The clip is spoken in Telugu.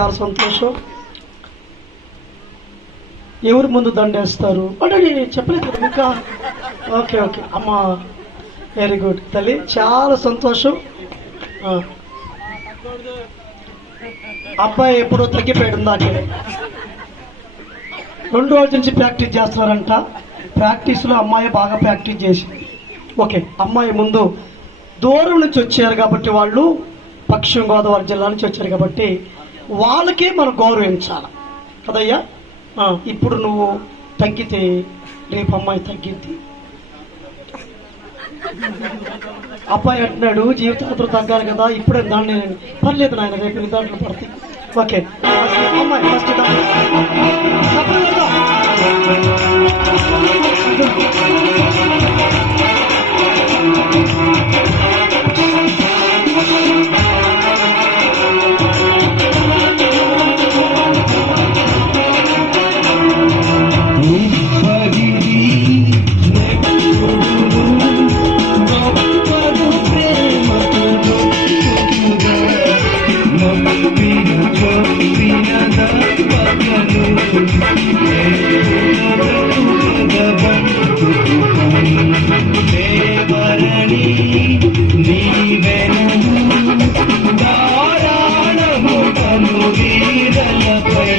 చాలా సంతోషం. ఎవరి ముందు దండేస్తారు అంటే నేను చెప్పలేదు కదా ఇంకా. ఓకే ఓకే అమ్మ, వెరీ గుడ్ తల్లి, చాలా సంతోషం. అబ్బాయి ఎప్పుడో తగ్గిపోయాడు దాకే. 2 రోజుల నుంచి ప్రాక్టీస్ చేస్తున్నారంట. ప్రాక్టీస్లో అమ్మాయి బాగా ప్రాక్టీస్ చేసింది. ఓకే, అమ్మాయి ముందు దూరం నుంచి వచ్చారు కాబట్టి, వాళ్ళు పశ్చిమ గోదావరి జిల్లా నుంచి వచ్చారు కాబట్టి వాళ్ళకే మనం గౌరవించాలి కదయ్యా. ఇప్పుడు నువ్వు తగ్గితే రేపు అమ్మాయి తగ్గింది. అబ్బాయి అంటున్నాడు జీవితాంతం తగ్గాలి కదా, ఇప్పుడే దాన్ని పర్లేదు నాయన, రేపు దాంట్లో పడతాయి. ఓకే అమ్మాయి ఫస్ట్ ధారాళము తను వీరలపై